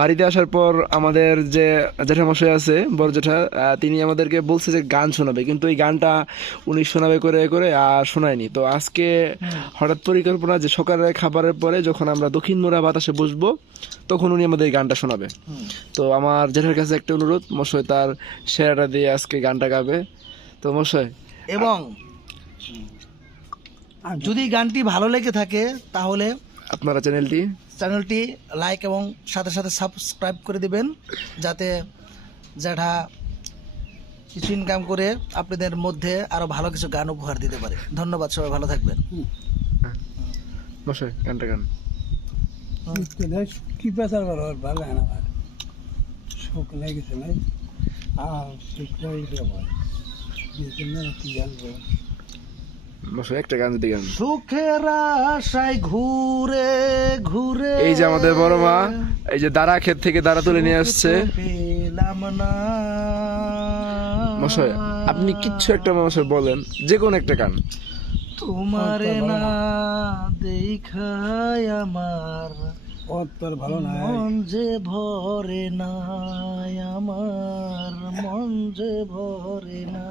বাড়িতে আসার পর আমাদের যে জেঠামশাই আছে বড় জেঠা, তিনি আমাদেরকে বলছে যে গান শোনাবে, কিন্তু এই গানটা উনি শোনাবে করে করে আর শোনায়নি। তো আজকে হঠাৎ পরিকল্পনা যে সকালে খাবারের পরে যখন আমরা দক্ষিণ মোড়া বাতাসে বসবো তখন উনি আমাদের এই গানটা শোনাবে। তো আমার জেঠার কাছে একটা অনুরোধ, মশাই তার সেরাটা দিয়ে আজকে গানটা গাবে। তো মশাই, এবং যদি গানটি ভালো লেগে থাকে তাহলে আপনারা চ্যানেলটি লাইক এবং সাথে সাথে সাবস্ক্রাইব করে দিবেন, যাতে যেটা কিছু ইনকাম করে আপনাদের মধ্যে আরো ভালো কিছু গান উপহার দিতে পারে। ধন্যবাদ, সবাই ভালো থাকবেন। মশাই গানটা গান। কি পেশার করো ভালো হয় না, শোক লেগেছে নাই আর কি জানবো। মশাই একটা গান যদি গান। সুখের আশায় ঘুরে ঘুরে এই যে আমাদের বড় মা এই যে দাঁড়া ক্ষেত থেকে দাঁড়া তুলে নিয়ে আসছে। পেলাম না। মশাই আপনি কিচ্ছু একটা মশাই বলেন, যে কোনো একটা গান। তোমারে না দেখায় আমার তোর ভালো না, মন যে ভরে না, আমার মন যে ভরে না।